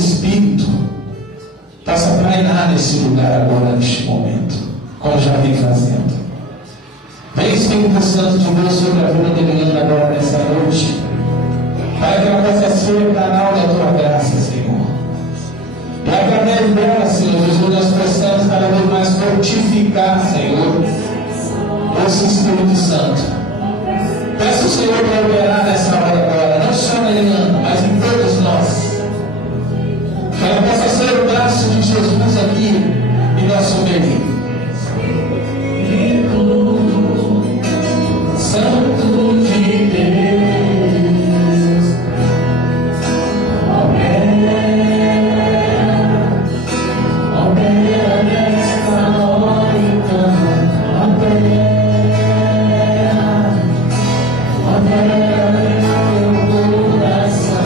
Espírito possa prainar nesse lugar agora, neste momento, como já vem fazendo. Vem, Espírito Santo de Deus, sobre a vida de Eliana agora nessa noite, para que ela possa ser canal da tua graça, Senhor. E através dela, Senhor Jesus, nós possamos cada vez mais fortificar, Senhor, esse Espírito Santo. Peço, Senhor, para operar nessa hora agora, não só na Eliana, mas em todos nós. Que ela possa ser o braço de Jesus aqui em nosso meio. Santo de Deus, opera nesta noite, opera no teu coração.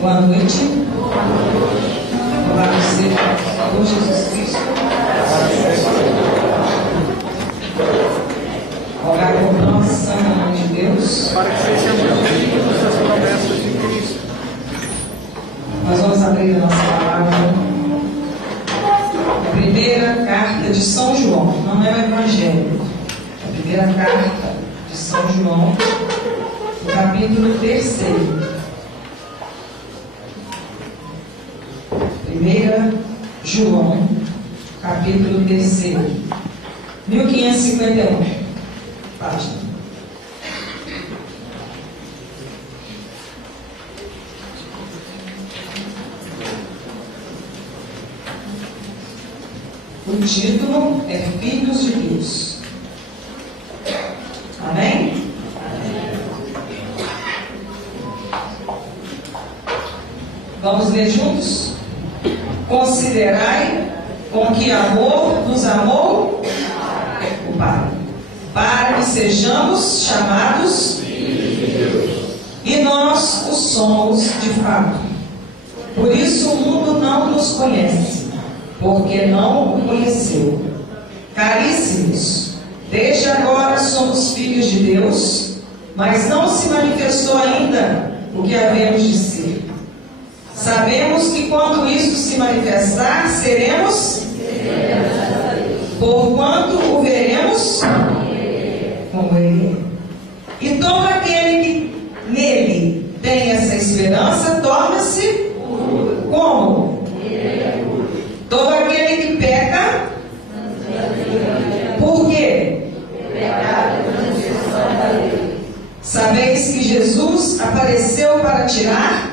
Boa noite. Louvado seja o Jesus Cristo. Rogar por nós, Santo nome de Deus, para que sejamos dignos das promessas de Cristo. Nós vamos abrir a nossa palavra. A primeira carta de São João, não é o Evangelho. A primeira carta de São João, no capítulo 3. 1 João, capítulo 3, 1551, página. O título é Filhos de Deus. Amém? Vamos ler juntos? Considerai com que amor nos amou o Pai, para que sejamos chamados filhos de Deus. E nós o somos de fato. Por isso o mundo não nos conhece, porque não o conheceu. Caríssimos, desde agora somos filhos de Deus, mas não se manifestou ainda o que havemos de ser. Sabemos que quando isso se manifestar, seremos, porquanto o veremos como Ele é. E todo aquele que nele tem essa esperança, torna-se como? Todo aquele que peca, por quê? Sabeis que Jesus apareceu para tirar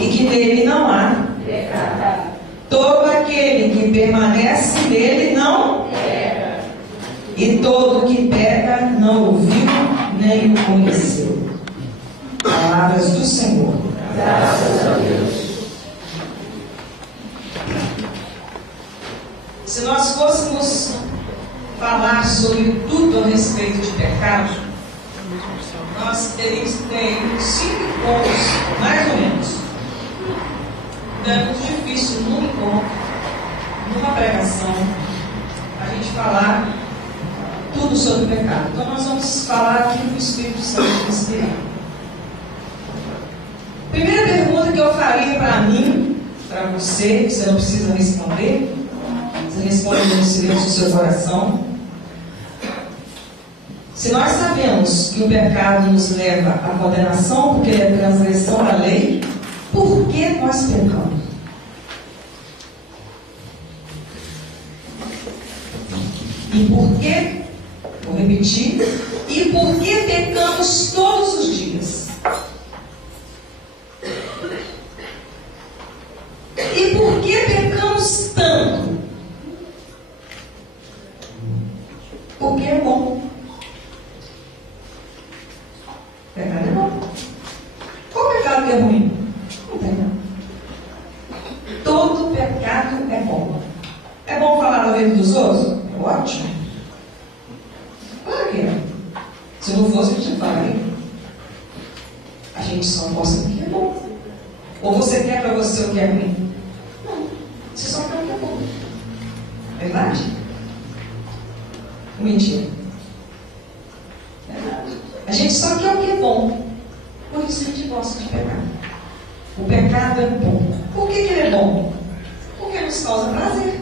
e que nele não há pecado. Todo aquele que permanece nele não peca. E todo que peca não o viu nem o conheceu. Palavras do Senhor. Graças a Deus. Se nós fôssemos falar sobre tudo a respeito de pecado, nós teríamos que ter 5 pontos, mais ou menos. Então é muito difícil num encontro, numa pregação, a gente falar tudo sobre pecado. Então nós vamos falar aqui do Espírito Santo inspirado. Primeira pergunta que eu faria para mim, para você, você não precisa responder, você responde no silêncio do seu coração. Se nós sabemos que o pecado nos leva à condenação, porque é transgressão da lei, por que nós pecamos? E por que, vou repetir, e por que pecamos todos os dias? E por que pecamos tanto? É bom falar da vida dos outros? É ótimo. Claro que é. Se não fosse, a gente falaria. A gente só gosta do que é bom. Ou você quer para você o que é ruim? Não. Você só quer o que é bom. Verdade? Ou mentira? Verdade. A gente só quer o que é bom. Por isso que a gente gosta de pecar. O pecado é bom. Por que ele é bom? Porque nos causa prazer.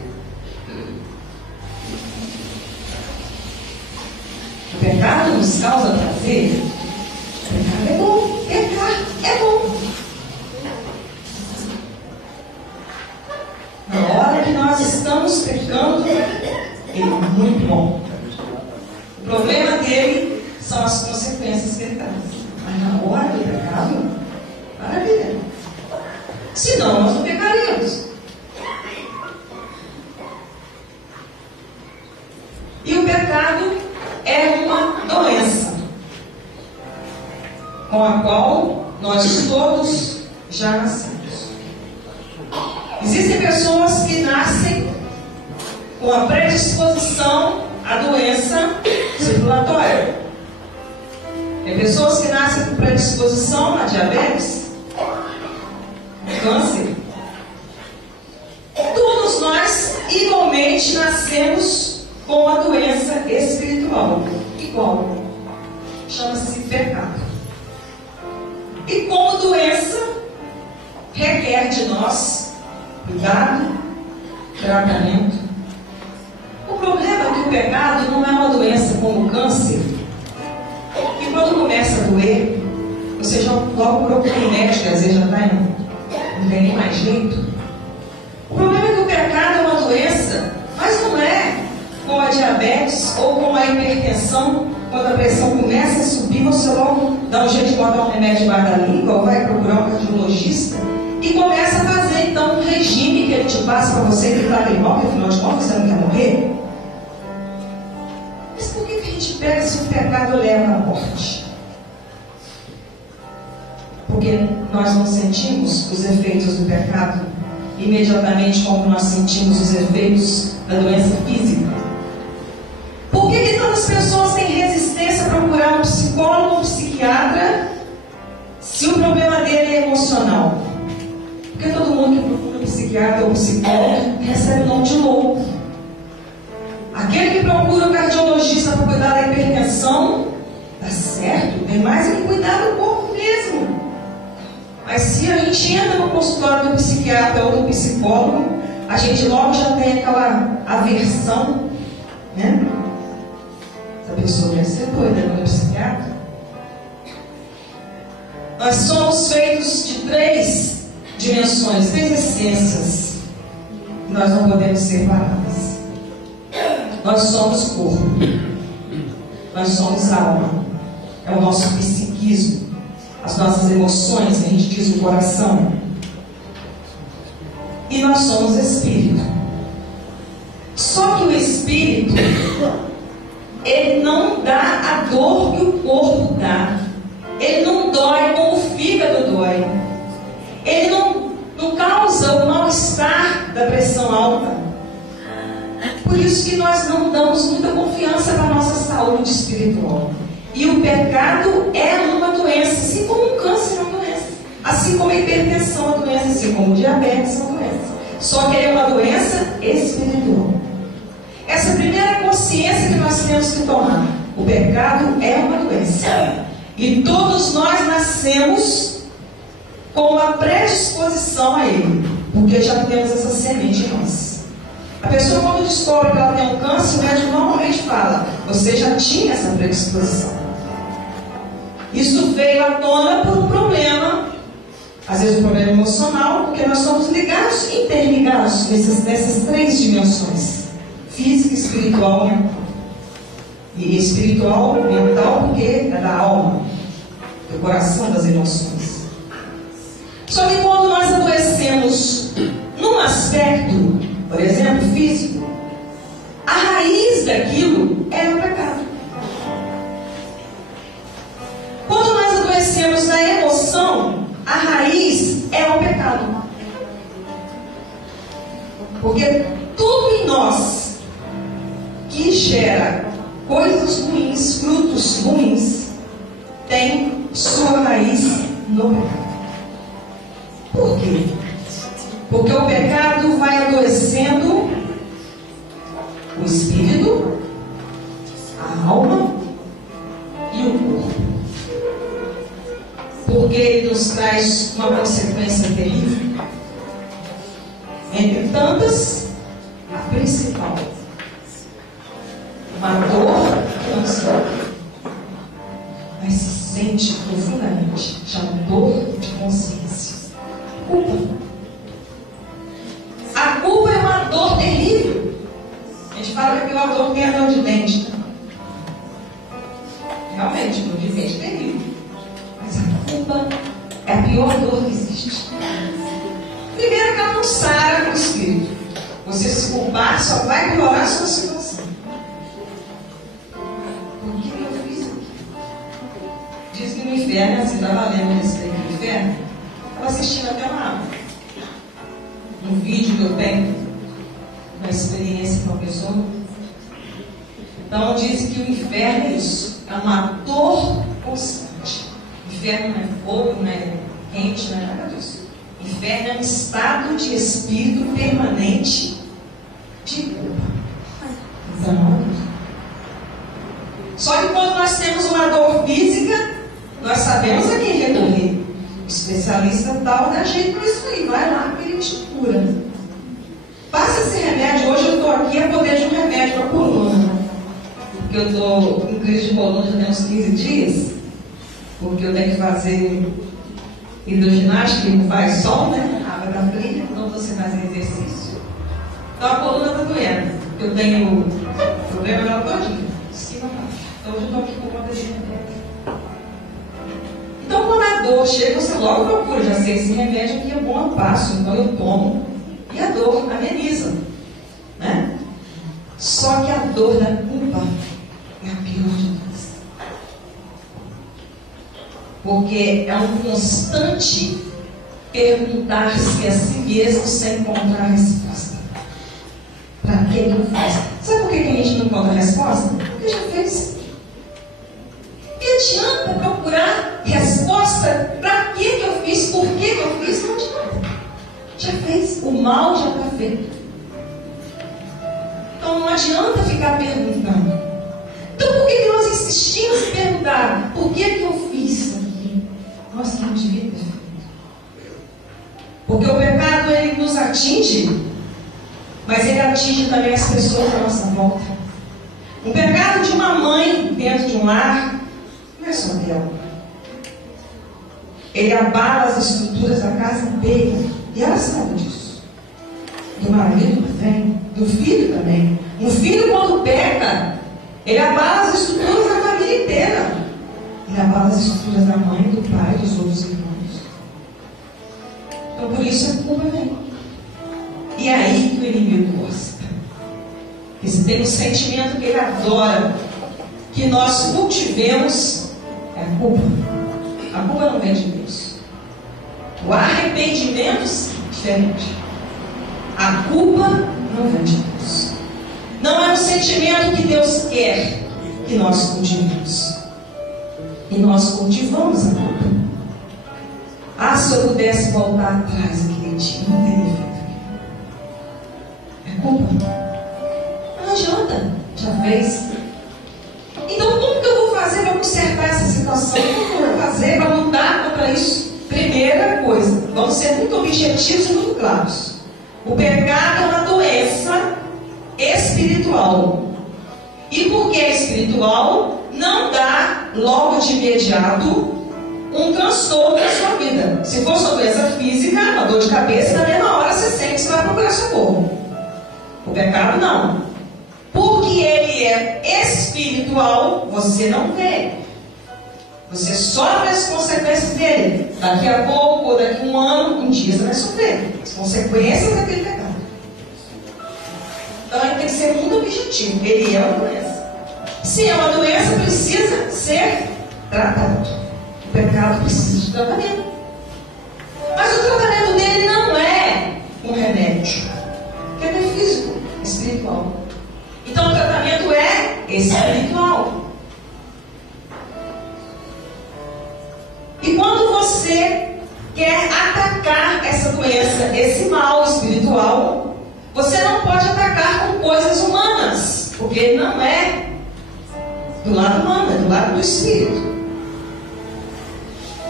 O pecado nos causa prazer. O pecado é bom. Pecar é bom. Na hora que nós estamos pecando, ele é muito bom. O problema dele são as consequências que ele traz. Mas na hora do pecado, maravilha. Senão nós não pecaríamos. E o pecado é uma doença com a qual nós todos já nascemos. Existem pessoas que nascem com a predisposição à doença circulatória. Tem pessoas que nascem com predisposição à diabetes, câncer. Todos nós igualmente nascemos com a doença espiritual. Igual. Chama-se pecado. E como doença, requer de nós cuidado, tratamento. O problema é que o pecado não é uma doença como o câncer, que quando começa a doer, você já logo procura um médico, às vezes já está não tem nem mais jeito. O problema é que o pecado é uma doença, mas não é como a diabetes ou como a hipertensão. Quando a pressão começa a subir, você logo dá um jeito de botar um remédio debaixo da língua ou vai procurar um cardiologista e começa a fazer então um regime que ele te passa para você evitar que ele morre, afinal de contas você não quer morrer. Mas por que a gente pega se o pecado leva à morte? Porque nós não sentimos os efeitos do pecado imediatamente como nós sentimos os efeitos da doença física. Por que tantas pessoas têm resistência a procurar um psicólogo ou um psiquiatra se o problema dele é emocional? Porque todo mundo que procura um psiquiatra ou um psicólogo recebe o nome de louco. Aquele que procura um cardiologista para cuidar da hipertensão, tá certo, tem mais que cuidar do corpo mesmo. Mas se a gente entra no consultório do psiquiatra ou do psicólogo, a gente logo já tem aquela aversão, né? Essa pessoa deve ser doida, não é psiquiatra? Nós somos feitos de 3 dimensões, 3 essências. Nós não podemos ser separadas. Nós somos corpo. Nós somos alma. É o nosso psiquismo. As nossas emoções, a gente diz o coração. E nós somos espírito. Só que o espírito, ele não dá a dor que o corpo dá. Ele não dói como o fígado dói. Ele não causa o mal-estar da pressão alta. Por isso que nós não damos muita confiança para a nossa saúde espiritual. E o pecado é uma doença, assim como o câncer é uma doença, assim como a hipertensão é uma doença, assim como o diabetes é uma doença. Só que ele é uma doença espiritual. Essa é a primeira consciência que nós temos que tomar. O pecado é uma doença. E todos nós nascemos com uma predisposição a ele, porque já temos essa semente em nós. A pessoa, quando descobre que ela tem um câncer, o médico normalmente fala: você já tinha essa predisposição. Isso veio à tona por um problema, às vezes um problema emocional, porque nós somos ligados, interligados nessas 3 dimensões: física, espiritual e mental. E espiritual, mental, porque é da alma, do coração, das emoções. Só que quando nós adoecemos num aspecto, por exemplo, físico, a raiz daquilo é o pecado. Quando nós adoecemos na emoção, a raiz é o pecado. Porque tudo em nós que gera coisas ruins, frutos ruins, tem sua raiz no pecado. Por quê? Porque o pecado vai adoecendo o espírito, a alma e o corpo. Porque ele nos traz uma consequência terrível. Entre tantas, a principal, uma dor que não se vê, mas se sente profundamente, chama dor de consciência. Culpa. A culpa é uma dor terrível. A gente fala que o dor tem a dor de dente. Realmente, dor de dente é terrível. Mas a culpa é a pior dor que existe. Primeiro que ela não sara o espírito. Você se culpar só vai piorar a sua situação. Por que eu fiz aqui? Diz que no inferno, você estava lendo a respeito do inferno, estava assistindo até um vídeo que eu tenho, uma experiência com uma pessoa. Então diz que o inferno é isso, é uma dor constante. O inferno não é fogo, não é quente, não é nada disso. O inferno é um estado de espírito permanente de culpa. Então, só que quando nós temos uma dor física, nós sabemos a quem recorrer. O especialista tal dá jeito com isso aí, vai lá que ele te cura. Passa esse remédio, hoje eu estou aqui a poder de um remédio para a coluna. Porque eu estou com crise de coluna já tem uns 15 dias, porque eu tenho que fazer hidroginástica e não faz sol, né? A água está fria, então você faz exercício. Então a coluna está doendo. Eu tenho problema dela todinha, de cima a baixo. Então hoje eu estou aqui com conta de remédio. Então quando a dor chega, você logo procura, já sei, esse remédio aqui é bom, eu passo, então eu tomo. E a dor ameniza, né? Só que a dor da culpa é a pior de todas. Porque é um constante perguntar-se a si mesmo sem encontrar a resposta. Para que eu faço? Sabe por que a gente não encontra a resposta? Porque já fez. E adianta procurar resposta para que eu fiz, por que eu fiz? Não adianta. Já fez. O mal já está feito. Então não adianta ficar perguntando. Então por que nós insistimos em perguntar? Por que eu fiz isso aqui? Nossa, não devia ter feito. Porque o pecado ele nos atinge, mas ele atinge também as pessoas à nossa volta. O pecado de uma mãe dentro de um lar não é só dela. Ele abala as estruturas da casa inteira. E ela sabe disso. Do marido também, do filho também. Um filho, quando peca, ele abala as estruturas da família inteira. Ele abala as estruturas da mãe, do pai, dos outros irmãos. Então, por isso a culpa vem. E é aí que o inimigo gosta. Esse tem um sentimento que ele adora, que nós cultivemos, é a culpa. A culpa não vem de Deus. O arrependimento é diferente. A culpa não vem de Deus. Não é um sentimento que Deus quer que nós cultivemos. E nós cultivamos a culpa. Ah, se eu pudesse voltar atrás aquele dia, não teria feito aquilo. É culpa. Não adianta. Já fez. Então, como que eu vou fazer para consertar essa situação? Como eu vou fazer para lutar contra isso? Primeira coisa, vamos ser muito objetivos e muito claros. O pecado é uma doença espiritual. E porque é espiritual, não dá logo de imediato um transtorno na sua vida. Se fosse uma doença física, uma dor de cabeça, na mesma hora você sente que você vai procurar socorro. O pecado não. Porque ele é espiritual, você não vê. Você sofre as consequências dele. Daqui a pouco, ou daqui a um ano, um dia você vai sofrer as consequências daquele pecado. Então ele tem que ser muito objetivo. Ele é uma doença. Se é uma doença, precisa ser tratado. O pecado precisa de tratamento. Mas o tratamento dele não é um remédio, que é físico, espiritual. coisas humanas, porque não é do lado humano, é do lado do espírito.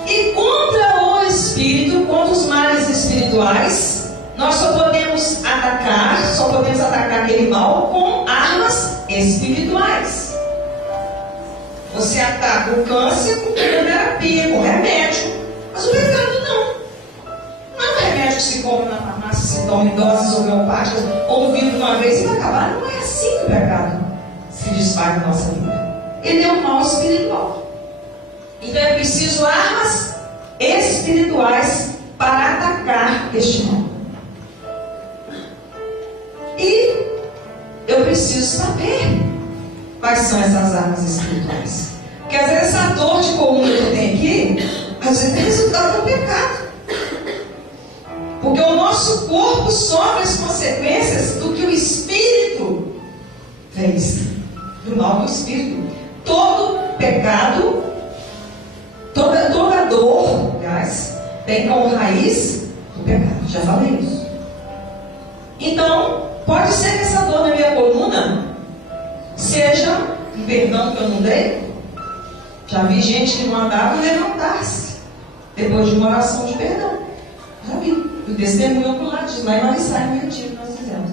E contra o espírito, contra os males espirituais, nós só podemos atacar aquele mal com armas espirituais. Você ataca o câncer com quimioterapia, com remédio, mas o pecado não. Não é um remédio que se compra na farmácia, se toma em doses homeopáticas, ouvindo uma vez e vai acabar. Não é assim que o pecado se desfaz na nossa vida. Ele é um mal espiritual. Então é preciso armas espirituais para atacar este mal. E eu preciso saber quais são essas armas espirituais. Porque às vezes essa dor de coluna que eu tenho aqui, às vezes é resultado do pecado. Porque o nosso corpo sofre as consequências do que o Espírito fez. Do mal do Espírito. Todo pecado, toda dor, aliás, tem como raiz o pecado. Já falei isso. Então, pode ser que essa dor na minha coluna seja um perdão que eu não dei. Já vi gente que não andava levantar-se depois de uma oração de perdão. Já vi. O testemunho ocular disso, lá em Marissá, no retiro que nós fizemos.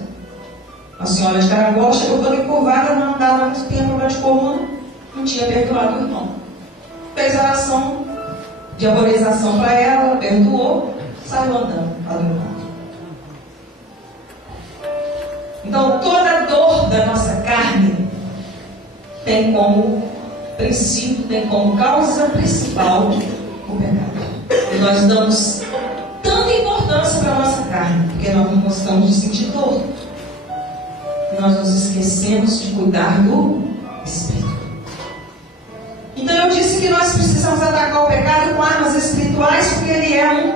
A senhora de Caraguá chegou toda encurvada, não andava há muito tempo, problema de coluna, não tinha perdoado o irmão. Fez a oração de amorização para ela, perdoou, saiu andando para o encontro. Então, toda dor da nossa carne tem como princípio, tem como causa principal o pecado. E nós damos tanta importância para a nossa carne, porque nós não gostamos de sentir dor. E nós nos esquecemos de cuidar do Espírito. Então eu disse que nós precisamos atacar o pecado com armas espirituais, porque ele é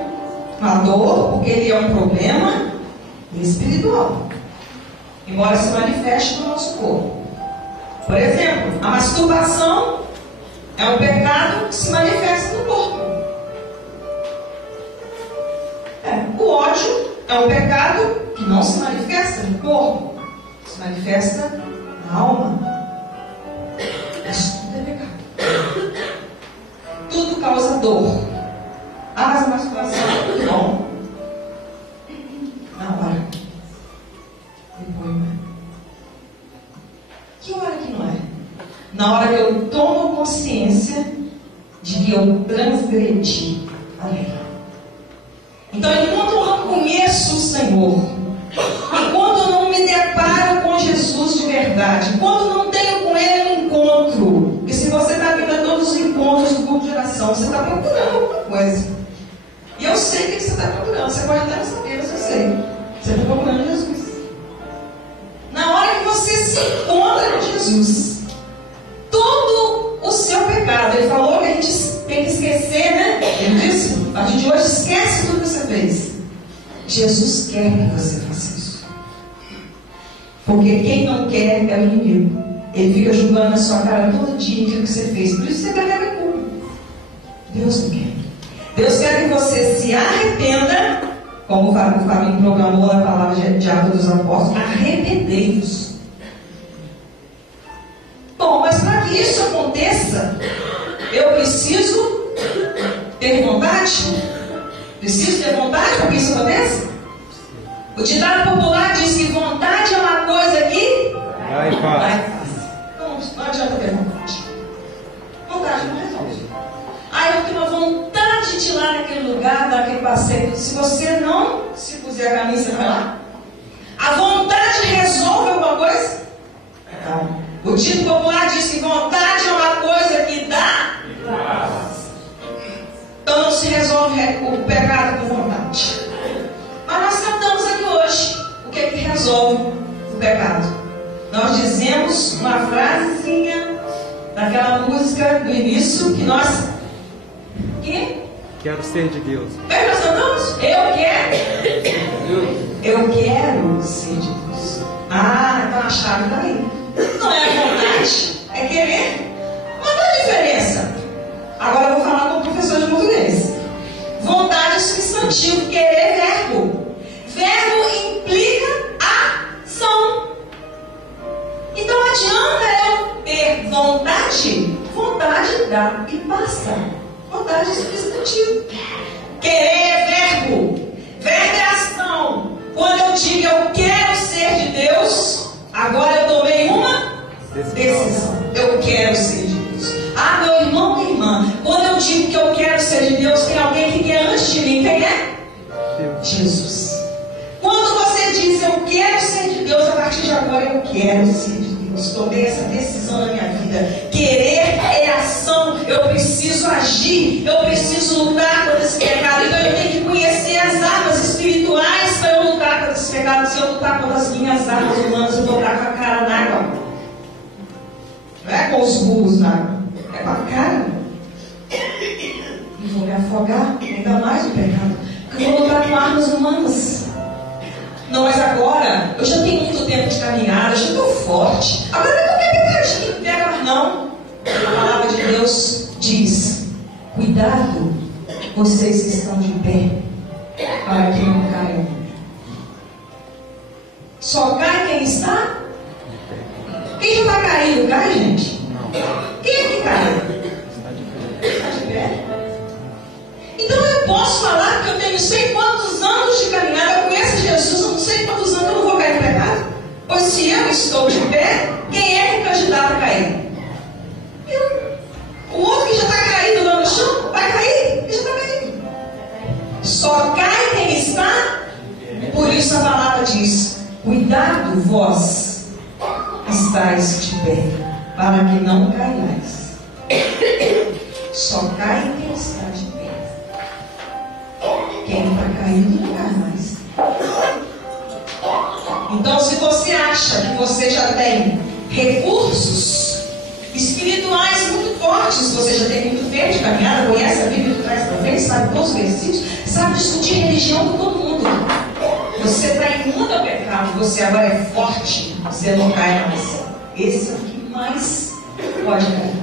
uma dor, porque ele é um problema espiritual. Embora se manifeste no nosso corpo. Por exemplo, a masturbação é um pecado que se manifesta no corpo. O ódio é um pecado que não se manifesta no corpo, se manifesta na alma. Mas tudo é pecado. Tudo causa dor. Mas a masturbação é tudo bom. Na hora. Depois não é. Que hora que não é? Na hora que eu tomo consciência de que eu transgredi a lei. Então, enquanto eu não conheço o Senhor, enquanto eu não me deparo com Jesus de verdade, enquanto eu não tenho com Ele um encontro, e se você está vindo a todos os encontros do grupo de oração, você está procurando alguma coisa. E eu sei o que você está procurando, você pode até não saber, mas eu sei. Você está procurando Jesus. Na hora que você se encontra com Jesus, todo o seu pecado, ele falou que a gente tem que esquecer, né? Ele disse, a partir de hoje, esquece tudo que você fez. Jesus quer que você faça isso. Porque quem não quer é o inimigo. Ele fica julgando na sua cara todo dia aquilo que você fez. Por isso você carrega culpa. Deus não quer. Deus quer que você se arrependa, como o Fabinho programou na palavra de Atos dos Apóstolos, arrependei-vos. Bom, mas para que isso aconteça, eu preciso ter vontade? Preciso ter vontade para que isso aconteça? O ditado popular diz que vontade é uma coisa que vai e faz. Não adianta ter vontade. Vontade não resolve. Eu tenho uma vontade de ir lá naquele lugar, naquele passeio. Se você não se puser a camisa, você vai lá. A vontade resolve alguma coisa? Não. O dito popular diz que vontade é uma coisa que dá. Então não se resolve o pecado com vontade. Mas nós cantamos aqui hoje o que é que resolve o pecado. Nós dizemos uma frasezinha daquela música do início que nós... Quero ser de Deus. Nós cantamos? Eu quero ser de Deus. Então a chave está aí. Não é a vontade, é querer. Mas qual a diferença? Agora eu vou falar com o professor de português. Vontade é substantivo, querer é verbo. Verbo implica ação. ajudar e basta. Vontade substantivo. Querer é verbo. Verbo é ação. Quando eu digo eu quero ser de Deus, agora eu tomei uma decisão. Eu quero ser de Deus. Ah, meu irmão, minha irmã, quando eu digo que eu quero ser de Deus, tem alguém que quer antes de mim. Quem é? Jesus. Quando você diz eu quero ser de Deus, a partir de agora eu quero ser de Deus. Tomei essa decisão na minha vida. Querer é ação. Eu preciso agir. Eu preciso lutar contra esse pecado. Então eu tenho que conhecer as armas espirituais para eu lutar contra esse pecado. Se eu lutar contra as minhas armas humanas, eu vou estar com a cara na água. Não é com os burros na água. É com a cara. E vou me afogar ainda mais no pecado. Porque eu vou lutar com armas humanas. Não, mas agora, eu já tenho muito tempo de caminhada, eu já estou forte. Agora não é qualquer pecadinho que pega, mas não. A palavra de Deus diz: cuidado, vocês que estão de pé, para que não caiam. Só cai quem está? Quem já está caído, cai, gente? Quem é que cai? Está de pé? Então eu posso falar que eu tenho sei quantos anos de caminhada, eu conheço Jesus, eu não sei quantos anos eu não vou cair no pecado. Pois se eu estou de pé, quem é que candidata a cair? Eu. O outro que já está caído lá no chão, vai cair? Ele já está caído. Só cai quem está. Por isso a palavra diz: cuidado, vós estáis de pé, para que não caiais. Só cai quem está de pé. Quem está caído não cai mais. Então, se você acha que você já tem recursos espirituais muito fortes, você já tem muito tempo de caminhada, conhece a Bíblia de trás para frente, sabe todos os versículos, sabe discutir religião com todo mundo. Você está imundo ao pecado, você agora é forte, você não cai mais. Esse é o que mais pode cair.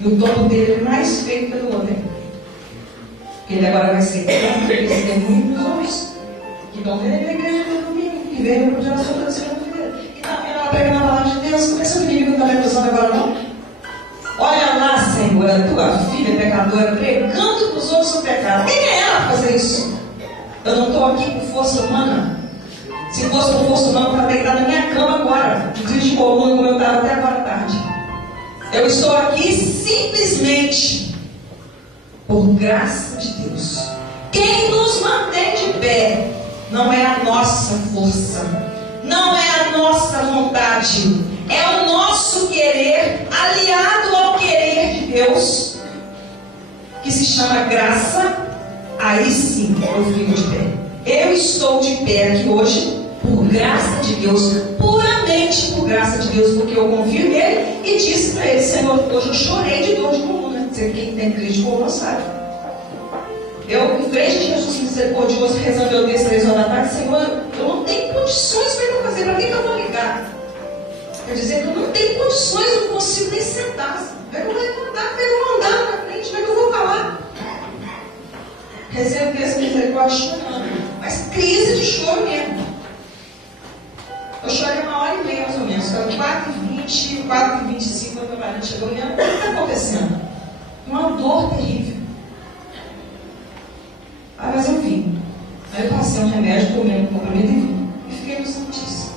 E o topo dele é mais feio pelo outro. Ele agora vai ser testemunho dos homens que estão vendo a igreja no domingo, que veio para o geração da segunda-feira, que está vendo ela pregando a palavra de Deus. Como é que seu inimigo não está me acusando agora, não? Olha lá, Senhor, a tua filha pecadora pregando para os outros o pecado. Quem é ela para fazer isso? Eu não estou aqui por força humana. Se fosse por força humana, eu estava deitado na minha cama agora, de coluna, como eu estava até agora à tarde. Eu estou aqui simplesmente por graça de Deus. Quem nos mantém de pé não é a nossa força, não é a nossa vontade, é o nosso querer aliado ao querer de Deus, que se chama graça. Aí sim eu fico de pé. Eu estou de pé aqui hoje por graça de Deus, puramente por graça de Deus, porque eu confio nele e disse para ele: Senhor, hoje eu chorei de dor de coluna. Quem tem crise de coluna sabe. Eu, em frente de Jesus misericordioso, rezando meu Deus 3 horas da tarde: Senhor, eu não tenho condições para eu fazer, para quem que eu vou ligar? Quer dizer que eu não tenho condições, eu não consigo nem sentar. Como é que eu vou levantar? Como é que eu vou andar para frente? Como é que eu vou falar? Recebo Deus misericórdia chorando, mas crise de choro mesmo. Eu chorei 1h30 mais ou menos, então 4h20, 4h25, quando meu marido chegou olhando: o que está acontecendo? Uma dor terrível. Ah, mas eu vim. Aí eu passei um remédio, tomei um comprimido e vim. E fiquei no Santíssimo.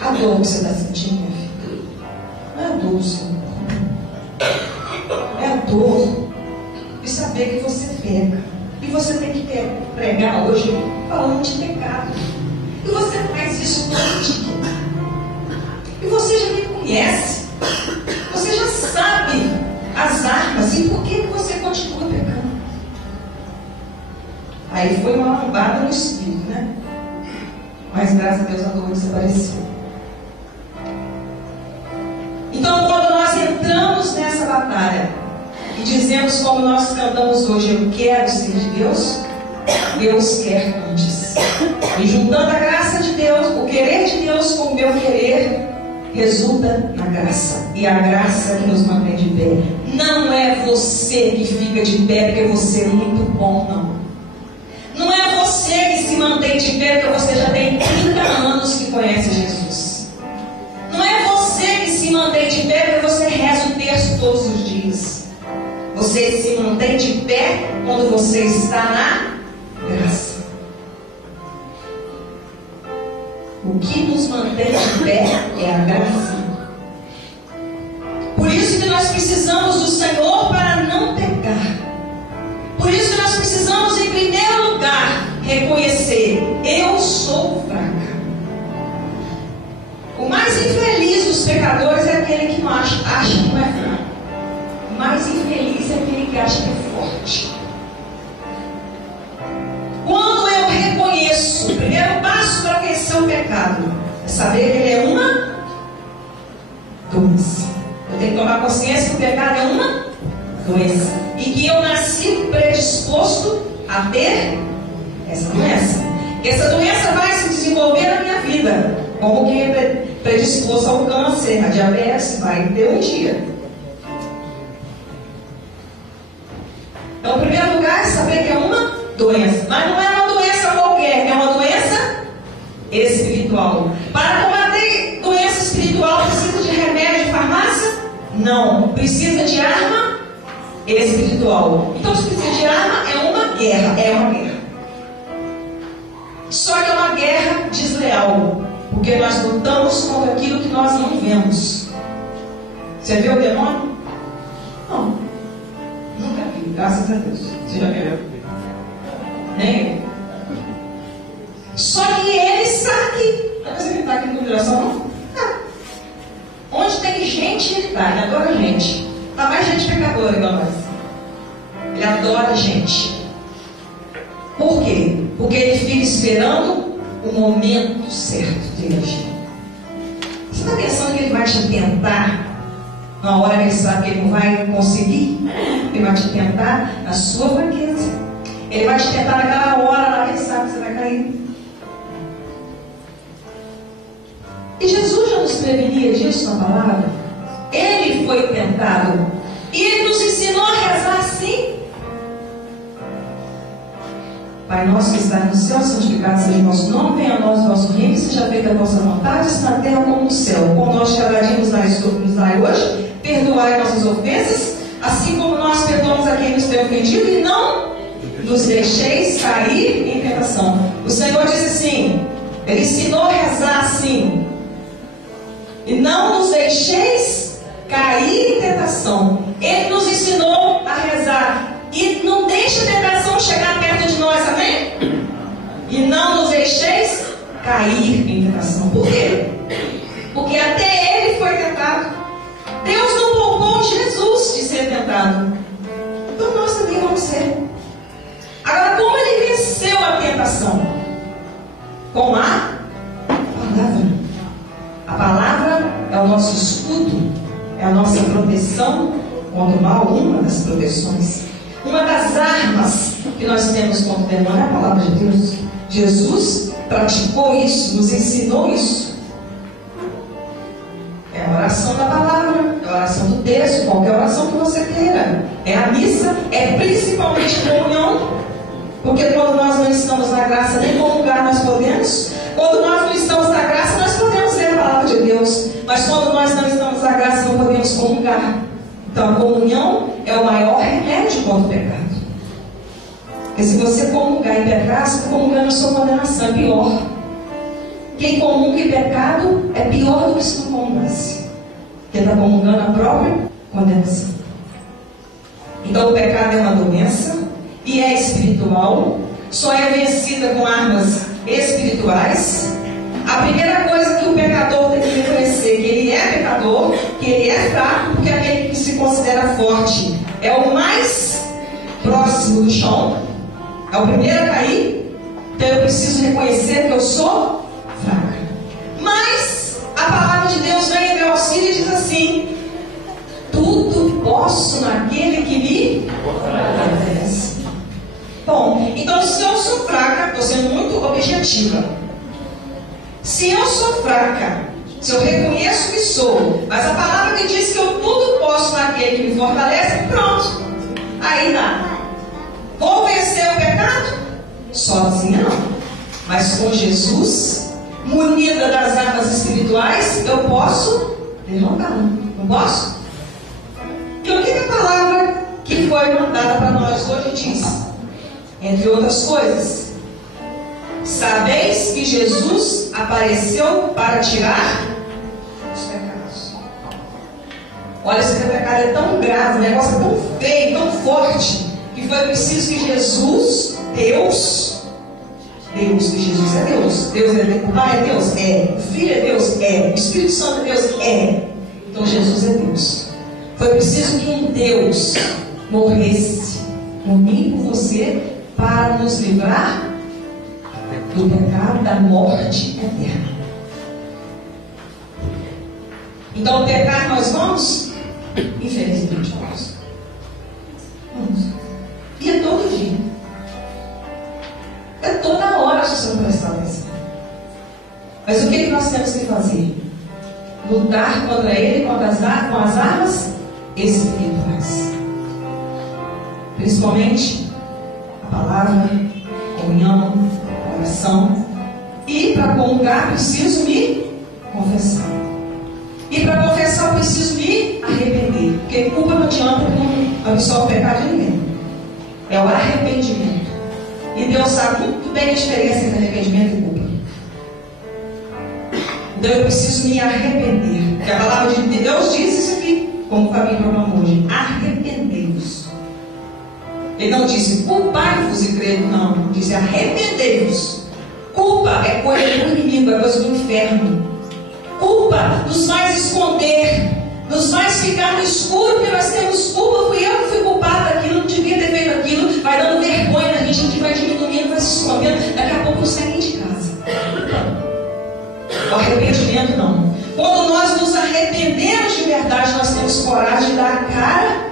A dor que você está sentindo, minha filha, não é a dor do seu corpo. É a dor de saber que você peca. E você tem que pregar hoje falando de pecado. E você faz isso todo dia. E você já me conhece. Você já sabe as armas. E por que você continua pecando? Aí foi uma lombada no espírito, né? Mas graças a Deus a dor desapareceu. Então, quando nós entramos nessa batalha e dizemos, como nós cantamos hoje: eu quero ser de Deus, Deus quer antes. E juntando a graça de Deus, o querer de Deus com o meu querer, resulta na graça. E a graça que nos mantém de pé. Não é você que fica de pé porque você é muito bom, não. Não é você que se mantém de pé porque você já tem 30 anos que conhece Jesus. Não é você que se mantém de pé porque você reza o terço todos você se mantém de pé quando você está na graça. O que nos mantém de pé é a graça. Por isso que nós precisamos do Senhor para não pecar. Por isso que nós precisamos, em primeiro lugar, reconhecer: eu sou fraca. O mais infeliz dos pecadores é aquele que não acha que não é fraco. O mais infeliz é aquele que acha que é forte. Quando eu reconheço, o primeiro passo para vencer o pecado é saber que ele é uma doença. Eu tenho que tomar consciência que o pecado é uma doença e que eu nasci predisposto a ter essa doença. Essa doença vai se desenvolver na minha vida, como quem é predisposto ao câncer, a diabetes, vai ter um dia. Então, em primeiro lugar, é saber que é uma doença, mas não é uma doença qualquer, é uma doença espiritual. Para combater doença espiritual, precisa de remédio de farmácia? Não, precisa de arma espiritual. Então, se precisa de arma, é uma guerra. Só que é uma guerra desleal, porque nós lutamos contra aquilo que nós não vemos. Você viu o demônio? Não, nunca vi, graças a Deus. Você já viu? Nem eu. Só que ele está aqui. Não sei se ele está aqui no direção, não? Não. Onde tem gente, ele está. Ele adora gente. Está mais gente pecadora igual nós. Ele adora gente. Por quê? Porque ele fica esperando o momento certo de agir. Você está pensando que ele vai te tentar na hora que ele sabe que ele não vai conseguir? Ele vai te tentar na sua fraqueza. Ele vai te tentar naquela hora lá que ele sabe que você vai cair. E Jesus já nos prevenia disso na palavra. Ele foi tentado. E ele nos ensinou a rezar assim. Pai nosso que está no céu, santificado seja o nosso nome, venha a nós o nosso reino, seja feita a vossa vontade, na terra como no céu. O pão nosso de cada dia nos dai hoje, perdoai nossas ofensas, assim como nós perdoamos a quem nos tem ofendido, e não nos deixeis cair em tentação. O Senhor disse assim, Ele ensinou a rezar assim: e não nos deixeis cair em tentação. Ele nos ensinou a rezar: e não deixe a tentação chegar perto de nós, amém? E não nos deixeis cair em tentação. Por quê? Porque até ele foi tentado. Deus não poupou Jesus de ser tentado. Então nós também vamos ser. Agora, como ele venceu a tentação? Com a palavra. A palavra é o nosso escudo, é a nossa proteção contra o mal, uma das proteções. Uma das armas que nós temos contra o demônio é a palavra de Deus. Jesus praticou isso, nos ensinou isso. É a oração da palavra, é a oração do texto, qualquer oração que você queira. É a missa, é principalmente comunhão. Porque quando nós não estamos na graça, nem comungar nós podemos. Quando nós não estamos na graça, nós podemos ler a palavra de Deus. Mas quando nós não estamos na graça, não podemos comungar. Então a comunhão é o maior remédio contra o pecado. Porque se você comungar em pecado, você está comungando a sua condenação, é pior. Quem comunga em pecado é pior do que se não comungasse. Porque está comungando a própria condenação. Então o pecado é uma doença e é espiritual. Só é vencida com armas espirituais. A primeira coisa que o pecador tem que reconhecer: que ele é pecador, que ele é fraco, porque aquele que se considera forte é o mais próximo do chão, é o primeiro a cair. Então eu preciso reconhecer que eu sou fraca. Mas a palavra de Deus vem em meu auxílio e diz assim: tudo posso naquele que me fortalece. Bom, então se eu sou fraca, estou sendo muito objetiva. Se eu sou fraca, se eu reconheço que sou, mas a palavra me diz que eu tudo posso naquele que me fortalece, pronto. Aí dá. Vou vencer o pecado? Sozinha não. Mas com Jesus, munida das armas espirituais, eu posso derrotá-lo. Não posso? E o que a palavra que foi mandada para nós hoje diz, entre outras coisas, sabeis que Jesus apareceu para tirar os pecados. Olha, esse pecado é tão grave, o negócio é tão feio, tão forte, que foi preciso que Jesus, Deus, que Jesus é Deus. Deus é Deus. O Pai é Deus? É. O Filho é Deus? É. O Espírito Santo é Deus? É. Então Jesus é Deus. Foi preciso que um Deus morresse por mim e por você para nos livrar do pecado, da morte eterna. Então pecar nós vamos? Infelizmente vamos. E é todo dia. É toda hora se você não prestar atenção. Mas o que nós temos que fazer? Lutar contra ele com as armas espirituais. Principalmente a palavra, a comunhão, a oração. E para comungar preciso me confessar. E para confessar eu preciso me arrepender. Porque culpa não adianta, que não absolve o pecado de ninguém. É o arrependimento. E Deus sabe muito bem a diferença entre arrependimento e culpa. Então eu preciso me arrepender. Porque a palavra de Deus diz isso aqui, como o Fabinho proclamou hoje. Arrependei-vos. Ele não disse culpai-vos e crede, não. Disse arrependei-vos. Culpa é coisa do inimigo, é coisa do inferno. Culpa nos faz esconder, nos faz ficar no escuro, porque nós temos culpa. Fui eu que fui culpado daquilo, não devia ter feito aquilo. Vai dando vergonha na gente, a gente vai diminuindo, vai se escondendo. Daqui a pouco não sai nem de casa. O arrependimento não. Quando nós nos arrependemos de verdade, nós temos coragem de dar a cara,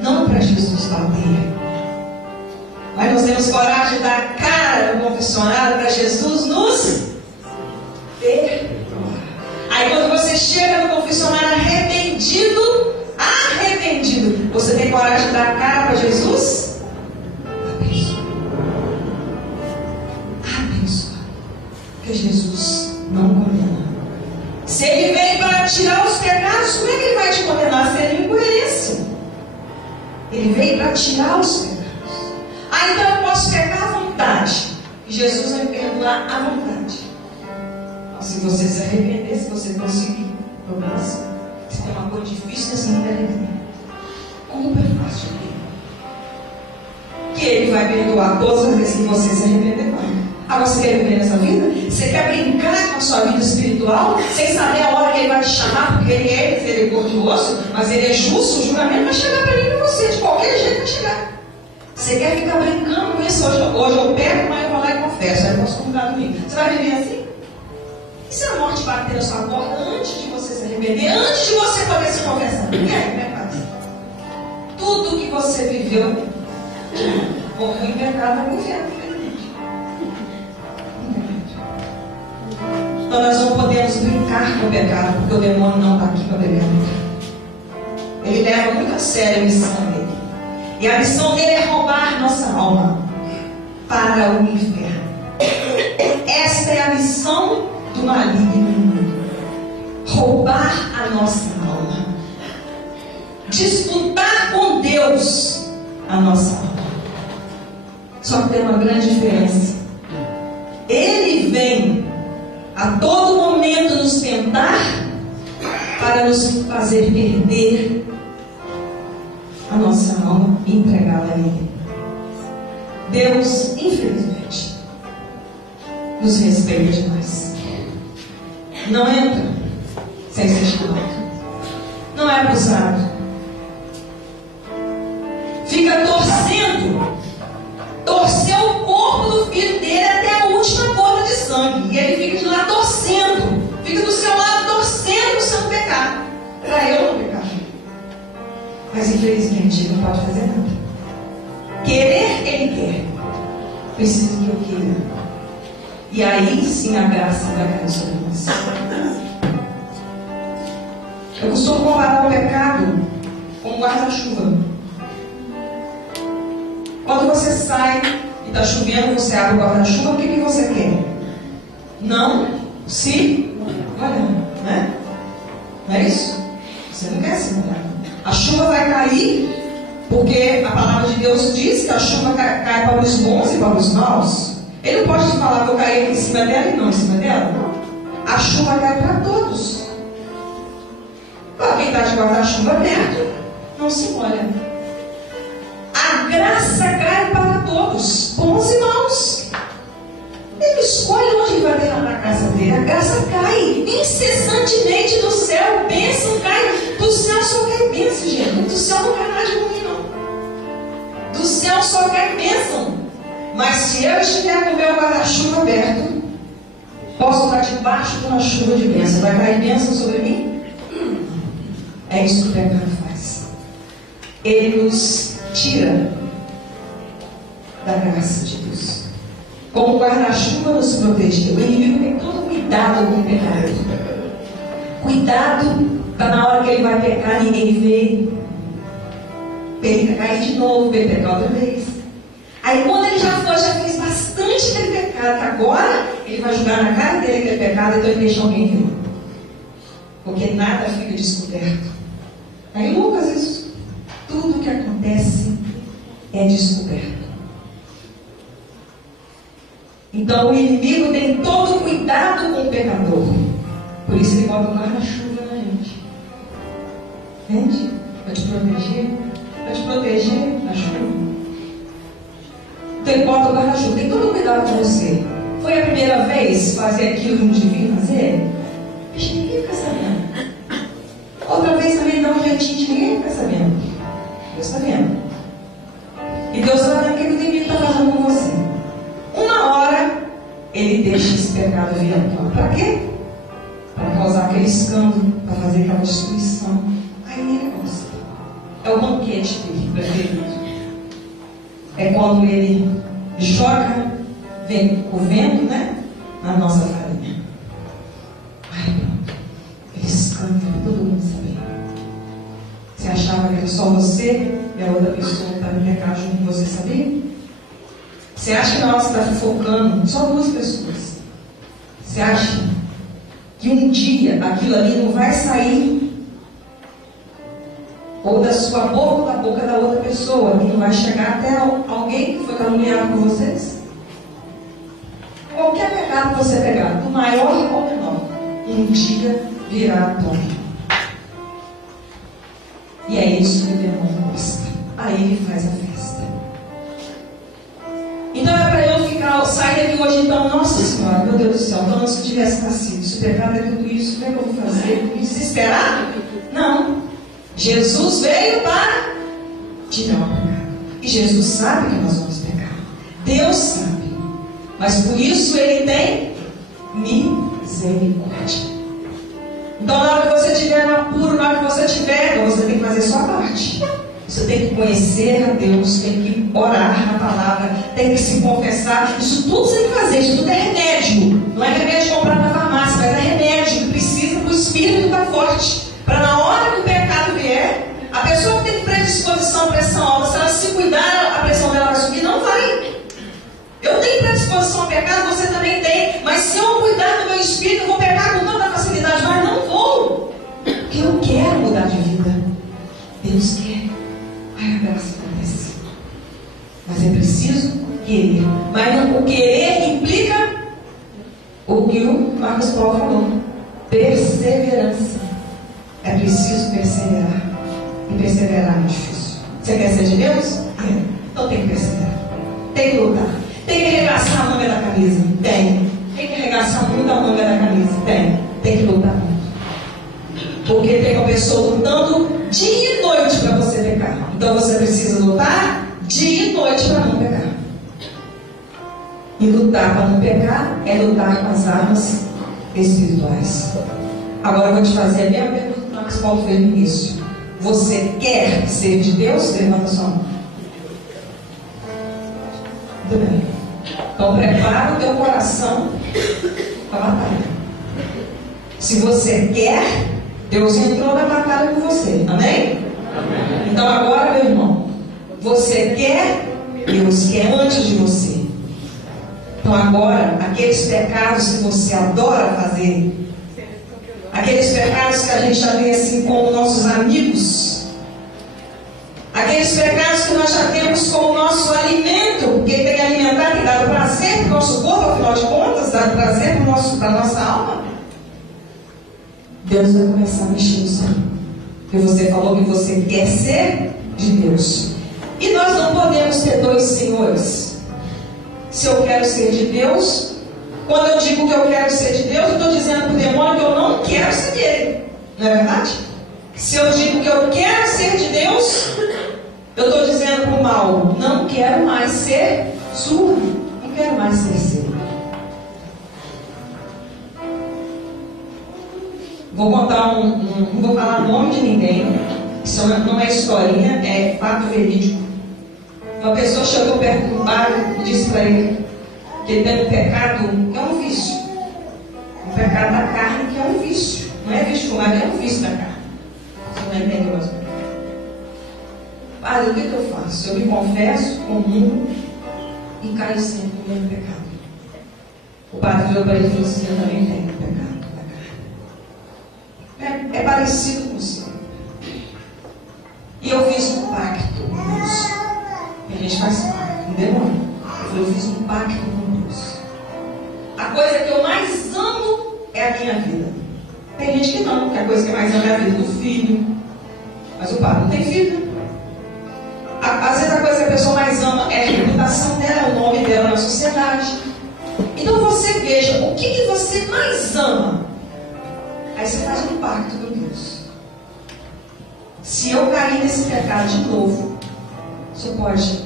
não para Jesus bater, mas nós temos coragem de dar a cara no confessionário para Jesus nos perdoar. Aí quando você chega no confessionário arrependido, você tem coragem de dar a cara para Jesus? Abençoa. Porque Jesus não condena. Se ele vem para tirar os pecados, como é que ele vai te condenar? Seria incoerência. Ele veio para tirar os pecados. Então eu posso pecar à vontade. E Jesus vai me perdoar à vontade. Se você se arrepender, se você conseguir, se tem uma coisa difícil nesse mundo, arrepender. Como é fácil? Que ele vai perdoar todas as vezes que você se arrepender. Agora você quer viver nessa vida? Você quer brincar com a sua vida espiritual, sem saber a hora que ele vai te chamar, porque ele é misericordioso, mas ele é justo, o juramento vai chegar para mim e para você, de qualquer jeito vai chegar. Você quer ficar brincando com isso? Hoje eu pego, amanhã eu vou lá e confesso, aí eu posso convidar domingo. Você vai viver assim? E se a morte bater na sua porta antes de você se arrepender, antes de você poder se confessar? E aí, como é que faz? Tudo que você viveu, morreu em pecado, no inferno, infelizmente. Então nós não podemos brincar com o pecado, porque o demônio não está aqui para brincar. Ele leva muito a sério a missão dele. E a missão dele é roubar nossa alma para o inferno. Esta é a missão do maligno. Roubar a nossa alma. Disputar com Deus a nossa alma. Só que tem uma grande diferença. Ele vem a todo momento nos tentar para nos fazer perder a nossa alma e entregá-la a Ele. Deus, infelizmente, nos respeita demais. Não entra sem ser chamado. Não é abusado. Fica torceu o corpo do filho dele até a última gota de sangue. E ele fica de lá torcendo. Fica do seu lado torcendo para o seu pecar. Para eu não pecar. Mas infelizmente ele não pode fazer nada. Querer, ele quer. Precisa que eu queira. E aí sim a graça vai cair sobre nós. Eu costumo comparar o pecado com um guarda-chuva. Quando você sai e está chovendo, você abre o guarda-chuva, o que você quer? Não se molhar, né? Não é isso? Você não quer se molhar. A chuva vai cair Porque a palavra de Deus diz que a chuva cai para os bons e para os maus. Ele não pode te falar que eu caí em cima dela e não em cima dela. Não. A chuva cai para todos. Para quem está de guarda-chuva aberto, não se molha. A graça cai para todos, bons e maus. Ele escolhe onde vai derramar a graça dele. A graça cai incessantemente do céu. Bênção cai. Do céu só cai bênção, gente. Do céu não cai nada de ruim, não. Do céu só cai bênção. Mas se eu estiver com o meu guarda-chuva aberto, posso estar debaixo de uma chuva de bênção. Vai cair bênção sobre mim? É isso que o pecado faz. Ele nos tira da graça de Deus. Como o guarda-chuva nos protegeu. O inimigo tem todo cuidado com o pecado. Cuidado para na hora que ele vai pecar, ninguém vê. Ele cair de novo, ele pecar outra vez. Aí quando ele já fez bastante aquele pecado, agora ele vai jogar na cara dele aquele pecado, então ele deixa alguém ver. Porque nada fica descoberto. Aí Lucas, isso, tudo que acontece é descoberto. Então o inimigo tem todo cuidado com o pecador. Por isso ele bota um guarda-chuva na gente. Entende? Para te proteger. Para te proteger da chuva. Então ele bota o guarda-chuva. Tem todo cuidado com você. Foi a primeira vez fazer aquilo que não devia fazer? Deixa ninguém ficar sabendo. Outra vez também dá um jeitinho de ninguém ficar sabendo. Deus está vendo. E Deus está vendo aquilo que ele está fazendo com você. Uma hora ele deixa esse pecado vir à tona. Para quê? Para causar aquele escândalo, para fazer aquela destruição. Aí ele gosta. É o banquete dele, preferido. É quando ele joga o vento, né? Na nossa farinha. Aí pronto. Ele escândalo, todo mundo sabia. Você achava que era só você e a outra pessoa que estava no pecado junto com você, sabia? Você acha que na hora que você está focando só duas pessoas? Você acha que um dia aquilo ali não vai sair ou da sua boca ou da boca da outra pessoa, que não vai chegar até alguém que foi caluniado por vocês? Qualquer pecado que você pegar, do maior ou menor, um dia virá à tona. E é isso que o demônio gosta. Aí ele faz a festa. Então é para eu sair daqui hoje, então, nossa Senhora, meu Deus do céu, então se eu tivesse nascido, se o pecado é tudo isso, como é que eu vou fazer? Desesperado? Não. Jesus veio para tirar o pecado. E Jesus sabe que nós vamos pecar. Deus sabe. Mas por isso Ele tem misericórdia. Então na hora que você estiver no apuro, na hora que você estiver, você tem que fazer a sua parte. Você tem que conhecer a Deus, tem que orar na palavra, tem que se confessar. Isso tudo você tem que fazer, isso tudo é remédio. Não é remédio comprado na farmácia, mas é remédio que precisa para o espírito estar forte. Para na hora que o pecado vier, a pessoa que tem predisposição para essa obra, se ela se cuidar, a pressão dela vai subir, não vai. Eu tenho predisposição ao pecado, você também tem. Mas se eu cuidar do meu espírito, eu vou pecar com toda facilidade. Mas não vou. Porque eu quero mudar de vida. Deus quer. Ai, a graça acontece. Mas é preciso querer. Mas o querer implica o que o Marcos Paulo falou. Perseverança. É preciso perseverar. E perseverar é difícil. Você quer ser de Deus? É. Então tem que perseverar. Tem que lutar. Tem que arregaçar a manga da camisa? Tem. Tem que arregaçar muito a manga da camisa? Tem. Tem que lutar muito. Porque tem uma pessoa lutando dia e noite para você pecar. Então você precisa lutar dia e noite para não pecar. E lutar para não pecar é lutar com as armas espirituais. Agora eu vou te fazer a mesma pergunta que o Marcos Paulo fez no início. Você quer ser de Deus? Levanta sua mão. Muito bem. Então prepara o teu coração para a batalha. Se você quer, Deus entrou na batalha com você. Amém? Amém. Então agora, meu irmão, você quer, Deus quer antes de você. Então agora, aqueles pecados que você adora fazer, aqueles pecados que a gente já vê assim como nossos amigos, Aqueles pecados que nós já temos como nosso alimento, porque tem que alimentar, tem dado prazer para o nosso corpo, afinal de contas, dado prazer para a nossa alma. Deus vai começar a mexer no seu. Porque você falou que você quer ser de Deus. E nós não podemos ter dois senhores. Se eu quero ser de Deus, quando eu digo que eu quero ser de Deus, eu estou dizendo para o demônio que eu não quero ser dele. Não é verdade? Se eu digo que eu quero ser de Deus, eu estou dizendo para o mal, não quero mais ser sua, não quero mais ser seu. Vou contar não vou falar o nome de ninguém, isso não é historinha, é fato verídico. Uma pessoa chegou perto do bar e disse para ele que ele tem um pecado que é um vício. Um pecado da carne que é um vício. Não é vício fumar, é um vício da carne. Você não entendeu mais ou menos. Padre, o que eu faço? Eu me confesso, comungo e caio sempre no mesmo pecado. O padre virou para ele e falou assim: eu também tenho pecado da carne. É parecido com o seu. E eu fiz um pacto com Deus. E a gente faz pacto com o demônio. Eu fiz um pacto com Deus. A coisa que eu mais amo é a minha vida. Tem gente que não, que a coisa que mais ama é a vida do filho. Mas o padre não tem filho. Às vezes a coisa que a pessoa mais ama é a reputação dela, o nome dela na sociedade. Então você veja, o que você mais ama? Aí você faz um pacto com Deus. Se eu cair nesse pecado de novo, você pode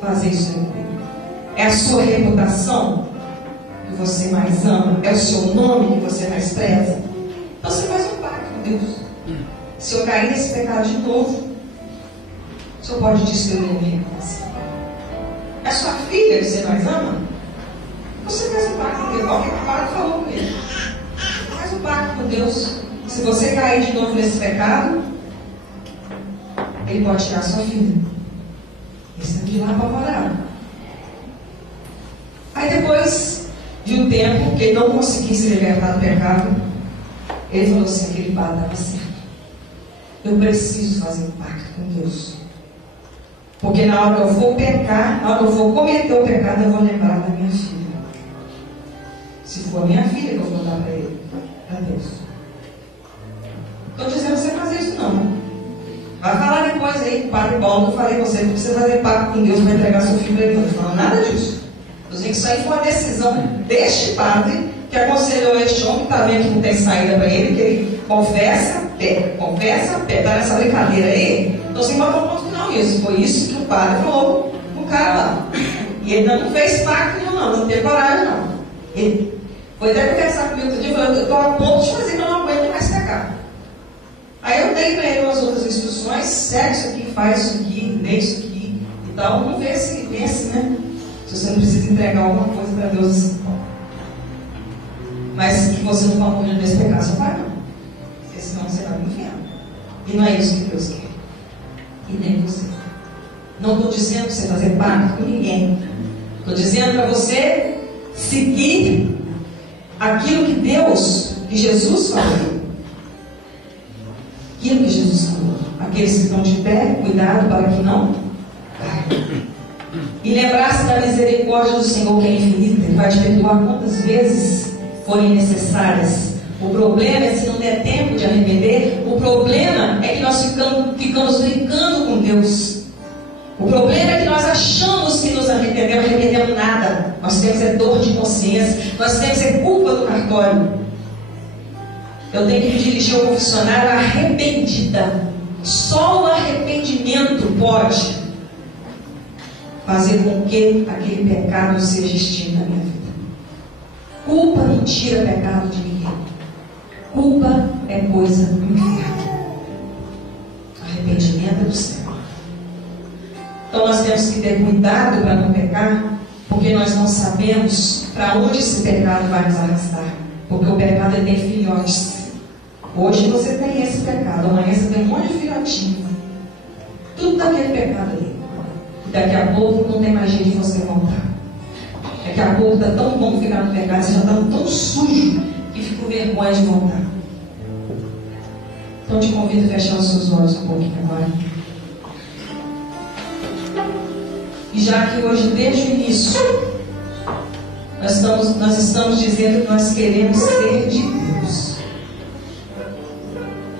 fazer isso comigo. É a sua reputação que você mais ama? É o seu nome que você mais preza? Então você faz um pacto com Deus. Se eu cair nesse pecado de novo, o senhor pode destruir a minha reputação. É a sua filha que você mais ama? Você faz um pacto com Deus. Olha o que o padre falou com ele. Faz um pacto com Deus. Se você cair de novo nesse pecado, ele pode tirar a sua filha. Esse é de lá apavorado. Aí depois de um tempo que ele não conseguia se libertar do pecado, ele falou assim: aquele padre estava certo. Eu preciso fazer um pacto com Deus. Porque na hora que eu for pecar, na hora que eu for cometer o pecado, eu vou lembrar da minha filha. Se for a minha filha que eu vou dar para ele, para Deus. Estou dizendo você fazer isso não. Vai falar depois aí, Padre Paulo, que eu falei com você, que precisa fazer pacto com Deus para entregar seu filho para ele. Não estou falando nada disso. Eu sei que isso aí foi uma decisão deste padre que aconselhou este homem que está vendo que não tem saída para ele, que ele confessa, pé, está nessa brincadeira aí. Então você botou um ponto final nisso. Foi isso que o padre falou com o cara lá. E ele não fez pacto nenhum, não teve coragem, não. Ele foi até conversar comigo outro dia e falou: eu estou a ponto de fazer que eu não aguento mais pecar. Aí eu dei para ele umas outras instruções: segue isso aqui, faz isso aqui, lê isso aqui e tal. Vamos ver se vence, né? Se você não precisa entregar alguma coisa para Deus assim. Mas que você não vai morrer desse pecado, você vai não. Porque senão você vai no inferno. E não é isso que Deus quer. E nem você. Não estou dizendo para você fazer pacto com ninguém. Estou dizendo para você seguir aquilo que Deus, que Jesus falou. Aquilo que Jesus falou. Aqueles que estão de pé, cuidado para que não caiam. E lembrar-se da misericórdia do Senhor, que é infinita. Ele vai te perdoar quantas vezes forem necessárias. O problema é se não der tempo de arrepender. O problema é que nós ficamos brincando com Deus. O problema é que nós achamos que nos arrependemos nada. Nós temos dor de consciência. Nós temos culpa do cartório. Eu tenho que me dirigir ao confessionário arrependida. Só o arrependimento pode fazer com que aquele pecado seja extinto na minha vida. Culpa não tira pecado de ninguém. Culpa é coisa do inferno. Arrependimento é do céu. Então nós temos que ter cuidado para não pecar, porque nós não sabemos para onde esse pecado vai nos arrastar. Porque o pecado tem filhotes. Hoje você tem esse pecado, amanhã você tem um monte de filhotinho. Tudo daquele pecado ali. Daqui a pouco não tem mais jeito de você voltar. Daqui a pouco está tão bom ficar no pecado, você já está tão sujo que fica com vergonha de voltar. Então te convido a fechar os seus olhos um pouquinho agora. E já que hoje, desde o início, nós estamos dizendo que nós queremos ser de Deus,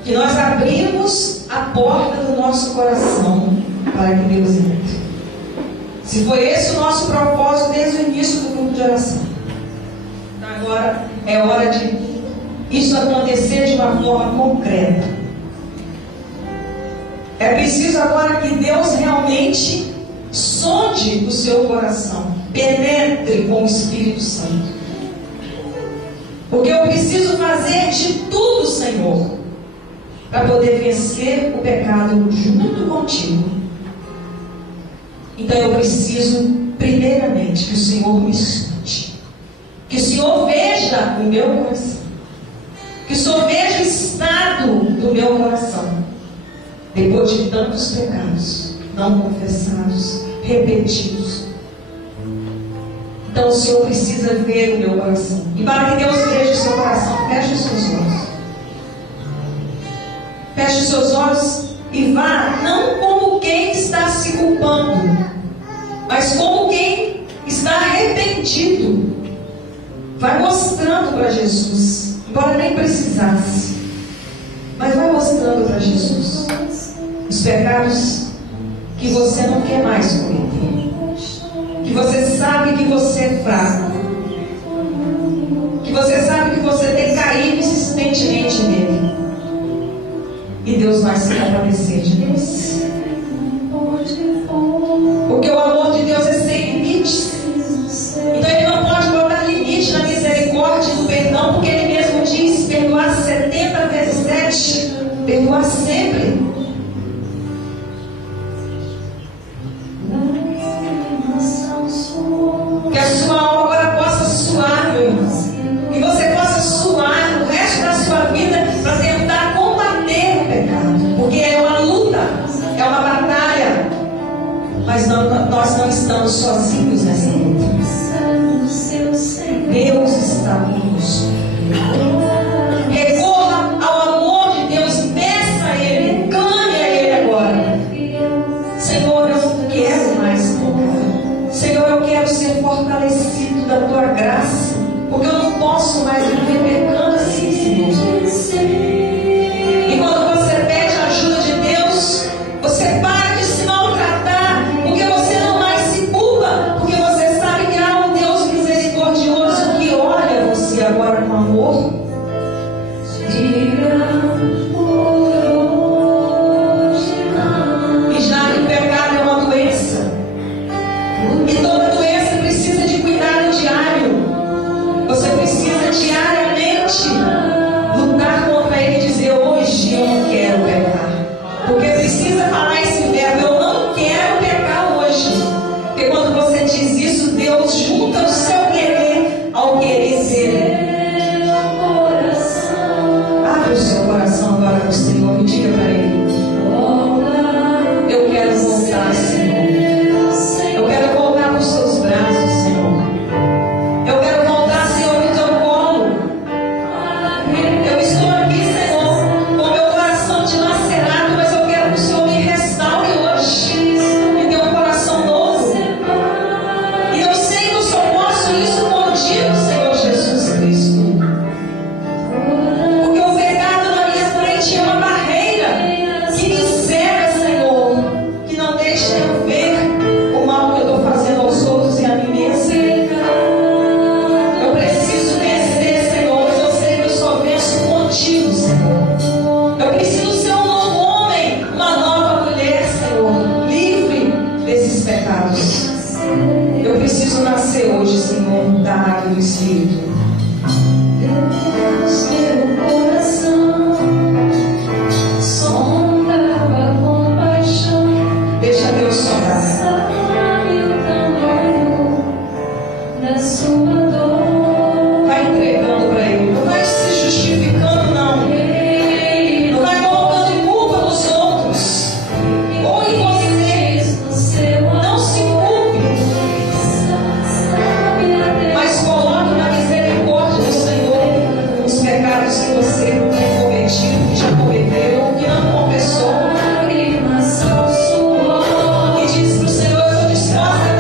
que nós abrimos a porta do nosso coração para que Deus entre. Se foi esse o nosso propósito desde o início do grupo de oração, então agora é hora de isso acontecer de uma forma concreta. É preciso agora que Deus realmente sonde o seu coração, penetre com o Espírito Santo. Porque eu preciso fazer de tudo, Senhor, para poder vencer o pecado junto contigo. Então eu preciso, primeiramente, que o Senhor me sonde, que o Senhor veja o meu coração, que o Senhor veja o estado do meu coração, depois de tantos pecados não confessados, repetidos. Então o Senhor precisa ver o meu coração. E para que Deus veja o seu coração, feche os seus olhos. Feche os seus olhos e vá, não como quem está se culpando, mas como quem está arrependido. Vai mostrando para Jesus, embora nem precisasse, mas vai mostrando para Jesus os pecados que você não quer mais cometer, que você sabe que você é fraco, que você sabe que você tem caído insistentemente nele, e Deus vai se compadecer de Deus, porque o amor de Deus é sem limites. Então Ele não pode botar limite na misericórdia e no perdão, porque Ele mesmo diz: perdoar 70 vezes 7, perdoar sempre. Que a sua alma agora possa suar, meu irmão. Que você possa suar o resto da sua vida para tentar combater o pecado. Porque é uma luta, é uma batalha. Mas nós não estamos sozinhos nessa luta. Deus está conosco. Recorra ao amor de Deus, peça a Ele, clame a Ele agora. Senhor, eu não quero mais pecar. Senhor, eu quero ser fortalecido da Tua graça, porque eu não posso mais viver pecando assim, Senhor. E quando você pede a ajuda de Deus, você para de se maltratar, porque você não mais se culpa, porque você sabe que há um Deus misericordioso que olha você agora com amor. E já que o pecado é uma doença, e toda doença precisa de cuidado diário. Você precisa diariamente lutar contra ele e dizer: hoje eu não quero pecar. Porque precisa falar esse verbo: eu não quero pecar hoje. Porque quando você diz isso, Deus junta o seu querer ao querer dele. Abre o seu coração agora para o Senhor e diga para Ele: eu quero voltar, Senhor. Eu quero voltar para os seus braços, Senhor. Eu quero voltar, Senhor, no teu colo. Eu estou aqui, Senhor, com meu coração dilacerado, mas eu quero que o Senhor me restaure hoje, me dê um coração novo. E eu sei que eu só posso isso contigo, Senhor Jesus Cristo. Porque o pecado na minha frente é uma barreira que me cega, Senhor, que não deixa eu ver o mal que eu estou fazendo aos outros e a mim mesmo. Eu preciso vencer, Senhor, mas eu sei que eu só venço contigo, Senhor. Eu preciso ser um novo homem, uma nova mulher, Senhor, livre desses pecados. Eu preciso nascer hoje, Senhor, da água do Espírito. Meu coração sondava com paixão. Deixa Deus sondar. Vai entregando para Ele. Não vai se justificando, não. Não vai colocando culpa nos outros ou em você. Não se culpe, mas coloque na misericórdia do Senhor os pecados que você tem cometido, que já cometeu ou que não confessou. E diz para o Senhor: eu estou disposta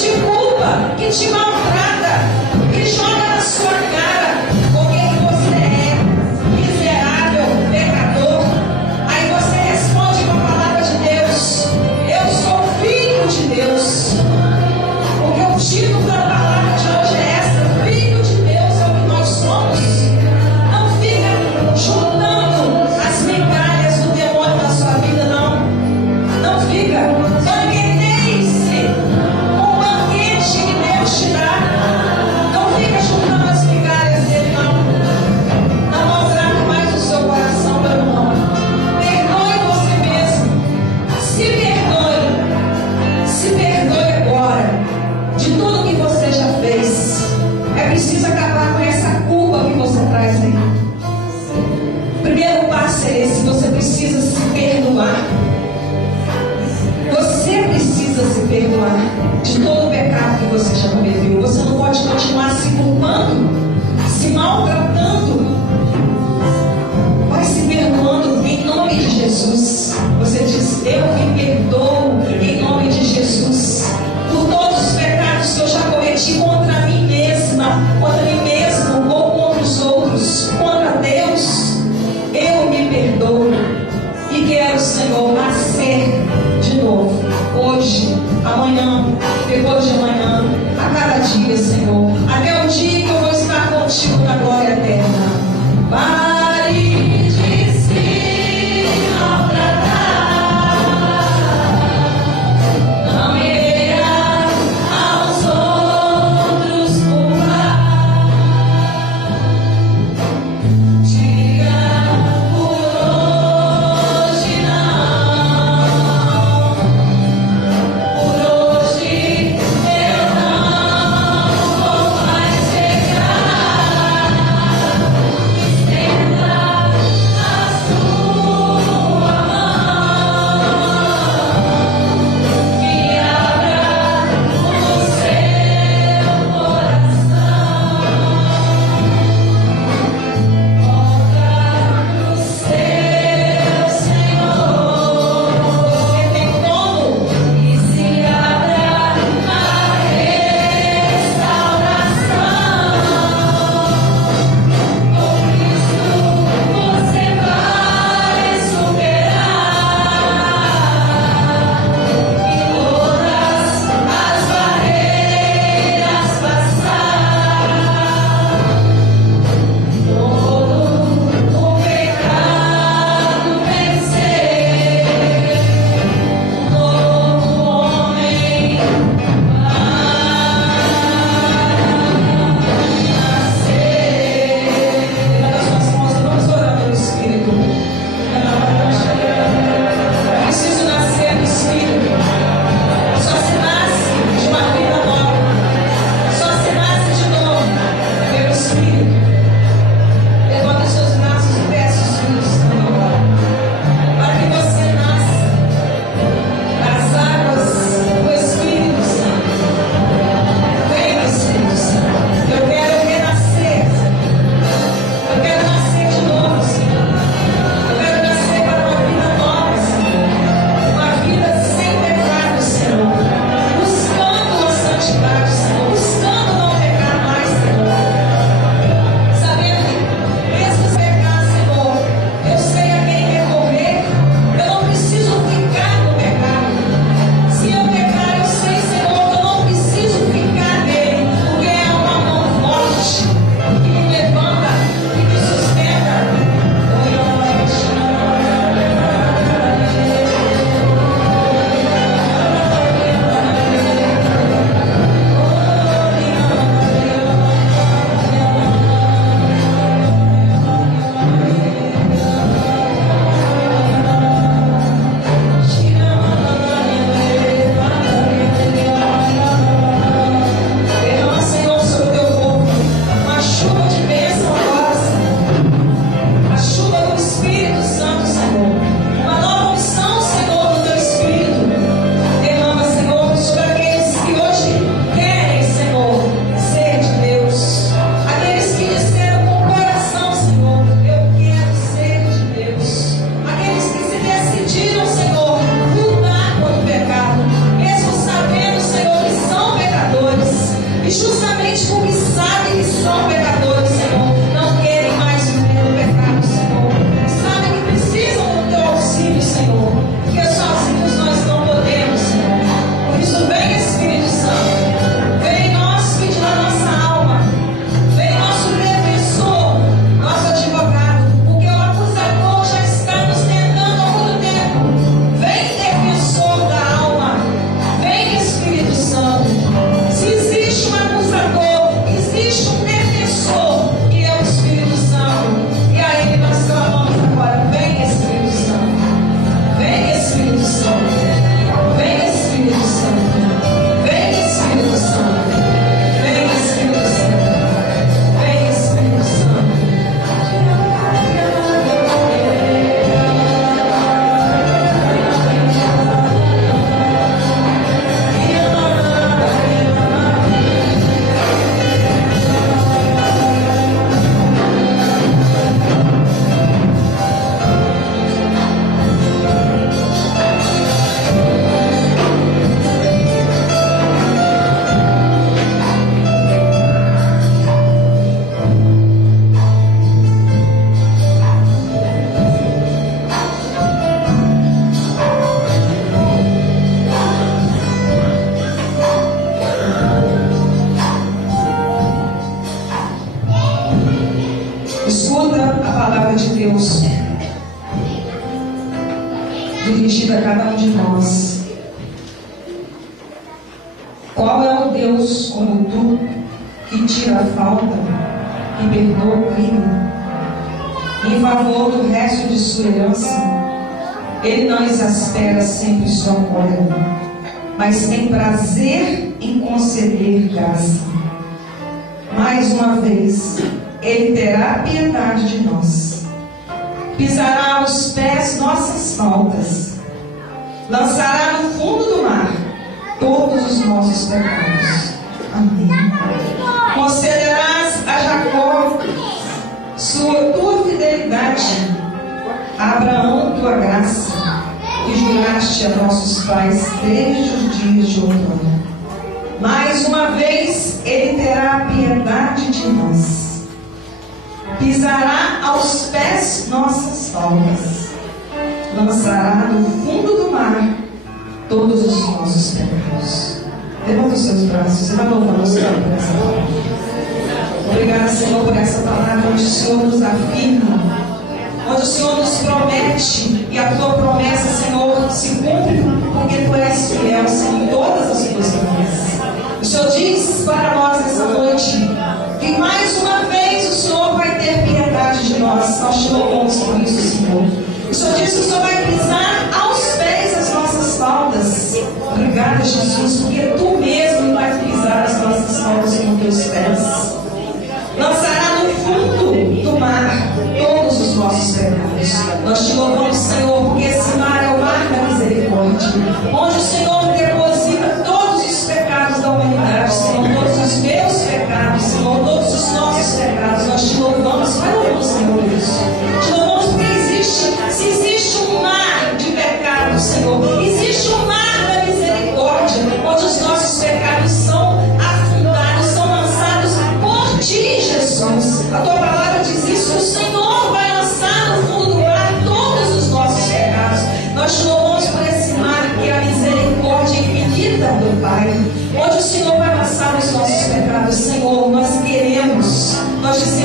te culpa, que te maltrata, que joga na sua cara, porque você é miserável, pecador. Aí você responde com a palavra de Deus: eu sou filho de Deus. Porque o título da palavra de hoje é essa: filho de Deus é o que nós somos. Não fica juntando as migalhas do demônio na sua vida, não. Não fica. Banqueteie-se com o banquete que Deus te dá. Não fica juntando as migalhas dele, não. Não maltrate mais o seu coração, meu irmão. Perdoe você mesmo. Se perdoe. Se perdoe agora de tudo que você já fez. É preciso acabar com essa culpa que você traz aí. O primeiro passo é esse: você precisa se perdoar. Você precisa se perdoar de todo o pecado que você já cometeu. Você não pode continuar se culpando, se maltratando. Vai se perdoando em nome de Jesus. Você diz: eu me perdoo em nome de Jesus por todos os pecados que eu já cometi contra mim mesma, contra mim mesmo ou contra os outros, contra Deus. Eu me perdoo e quero, Senhor, nascer de novo, hoje, amanhã, depois de amanhã, a cada dia, Senhor, até o dia que eu vou estar contigo na glória eterna. Pare de se maltratar, não irá aos outros culpar. Diga por hoje não, por hoje eu não vou mais. a cada um de nós. Qual é o Deus como tu, que tira a falta, que perdoa o crime, em favor do resto de sua herança? Ele não exaspera sempre sua cólera, mas tem prazer em conceder graça. Mais uma vez, Ele terá piedade de nós, pisará aos pés nossas faltas, lançará no fundo do mar todos os nossos pecados. Amém. Concederás a Jacó tua fidelidade, a Abraão tua graça, que juraste a nossos pais desde os dias de outrora. Mais uma vez Ele terá piedade de nós, pisará aos pés nossas faltas, lançará no fundo do mar todos os nossos pecados. Levanta os seus braços e vai louvando o Senhor por essa palavra. Obrigada, Senhor, por essa palavra onde o Senhor nos afirma, onde o Senhor nos promete, e a tua promessa, Senhor, se cumpre, porque tu és fiel, Senhor, em todas as tuas promessas. O Senhor diz para nós essa noite que mais uma vez o Senhor vai ter piedade de nós. Nós te louvamos por isso, Senhor. O Senhor diz que o Senhor vai pisar aos pés as nossas faltas. Obrigada, Jesus, porque tu mesmo vais pisar as nossas faltas com teus pés. Lançará no fundo do mar todos os nossos pecados. Nós te louvamos, Senhor, porque esse mar é o mar da misericórdia, onde o Senhor deposita todos os pecados da humanidade, Senhor, todos os meus pecados, Senhor, todos os nossos pecados. Nós te louvamos, vai louvando, Senhor, isso. Te louvamos porque se existe um mar de pecados, Senhor, existe um mar da misericórdia, onde os nossos pecados são afundados, são lançados por ti, Jesus. A tua palavra diz isso, o Senhor vai lançar no fundo do mar todos os nossos pecados. Nós te louvamos por esse mar que é a misericórdia infinita do Pai, onde o Senhor vai lançar os nossos pecados. Senhor, nós queremos, nós dissemos